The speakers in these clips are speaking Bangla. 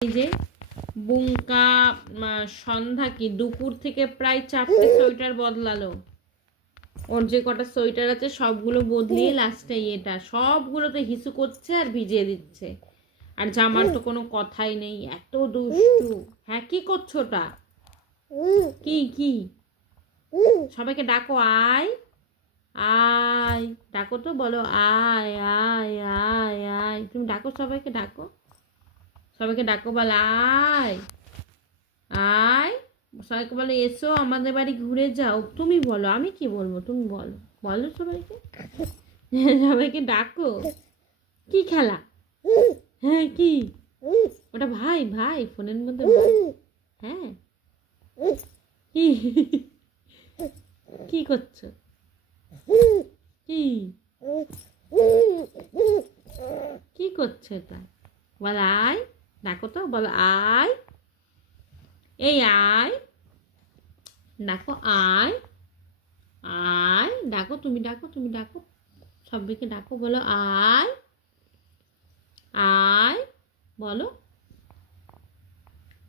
এই যে বুঙ্কা সন্ধ্যা কি দুপুর থেকে প্রায় 4টে সোয়েটার বদলালো। ওর যে কটা সোয়েটার আছে সবগুলো বদলিয়ে লাস্টে এটা সবগুলোতে হিসু করছে আর ভিজিয়ে দিচ্ছে। আর জামার তো কোনো কথাই নেই, এত দুষ্টু। হ্যাঁ কি করছো ওটা? কি কি? সবাইকে ডাকো, আয় আয়, ডাকো তো, বলো আয় আয় আয় আয়। তুমি ডাকো, সবাইকে ডাকো, সবাইকে ডাকো, বলো আয় আয়। সবাইকে বলো এসো আমাদের বাড়ি ঘুরে যাও। তুমি বলো, আমি কি বলবো, তুমি বলো, বলো সবাইকে। সবাইকে ডাকো। কি খেলা? হ্যাঁ কি? ওটা ভাই ভাই ফোনের মধ্যে ভাই। হ্যাঁ কি? কি করছো? কি কি করছো এটা? বলো আয়, ডাকো তো, বলো আয়, এই আয়, ডাকো আয় আয়, ডাকো, তুমি ডাকো, তুমি ডাকো, সবাইকে ডাকো, বলো আয় আয়, বলো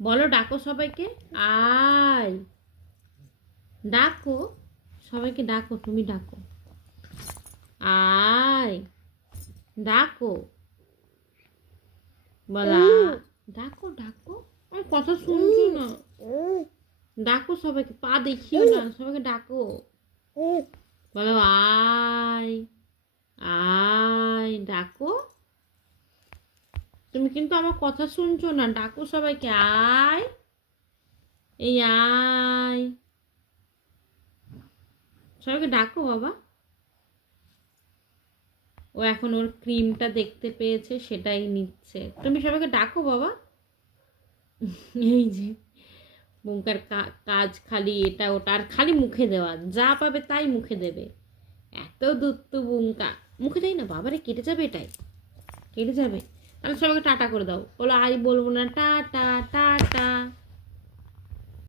বলো, ডাকো সবাইকে, আয়, ডাকো সবাইকে, ডাকো, তুমি ডাকো, আয়, ডাকো, বলা, ডাকো ডাকো। আমার কথা শুনছো না? ডাকো সবাইকে, পা দেখিও না, সবাইকে ডাকো, বলো আয় আয়, ডাকো। তুমি কিন্তু আমার কথা শুনছো না, ডাকো সবাইকে, আয়, এই আয়, সবাইকে ডাকো বাবা। ও এখন ওর ক্রিমটা দেখতে পেয়েছে, সেটাই নিচ্ছে। তুমি সবাইকে ডাকো বাবা। এই যে বুঙ্কার কাজ খালি এটা ওটা, আর খালি মুখে দেওয়া, যা পাবে তাই মুখে দেবে। এত দুত্তু বুঙ্কা। মুখে দেয় না, বাবারে কেটে যাবে, এটাই কেটে যাবে। তাহলে সবাইকে টাটা করে দাও, বলো আই বলবো না, টাটা টাটা।